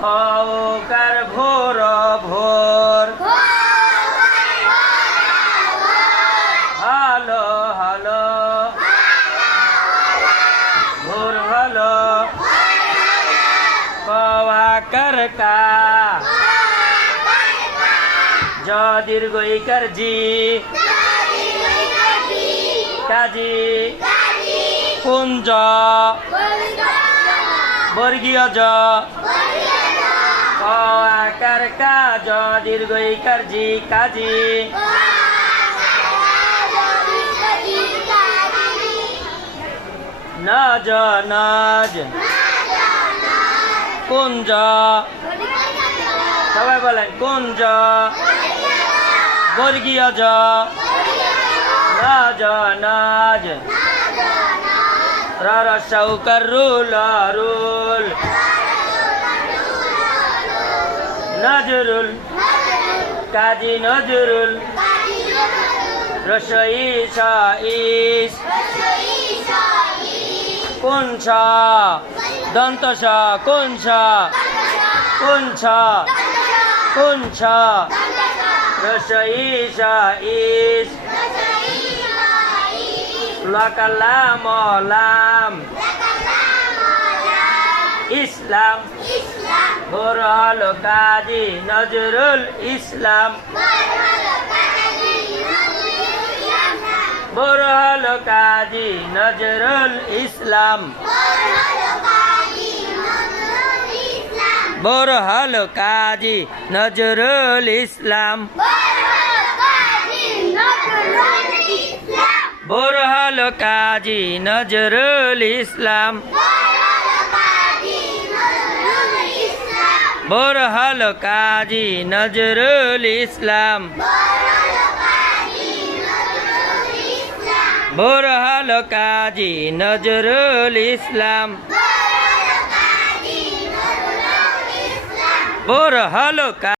hawker ভোর ভোর hello hello ভোর হলো কওয়াকার কা জ দীর্ঘ ইকার জি কাজী কুঞ্জ বর্গীয় জ কওয়াকার কা জ দীর্ঘ ইকার জি কাজী নাজ নাজ কুঞ্জ সবাই বলেন কুঞ্জ বর্গীয় জ নাজ নাজ রসৌকার রুল রুল নজরুল কাজী নজরুল রসই ইস কুঞ্ছ দন্তস কুঞ্ছ কুঞ্ছ কুঞ্ছ রসই ইস লাকালাম লাম ইসলাম ভোর হলো কাজী নজরুল ইসলাম ভোর হলো কাজী নজরুল ইসলাম ভোর হলো কাজী নজরুল ইসলাম ভোর হলো কাজী নজরুল ইসলাম ভোর হলো কাজী নজরুল ইসলাম ভোর হলো কাজী নজরুল ইসলাম ভোর হলো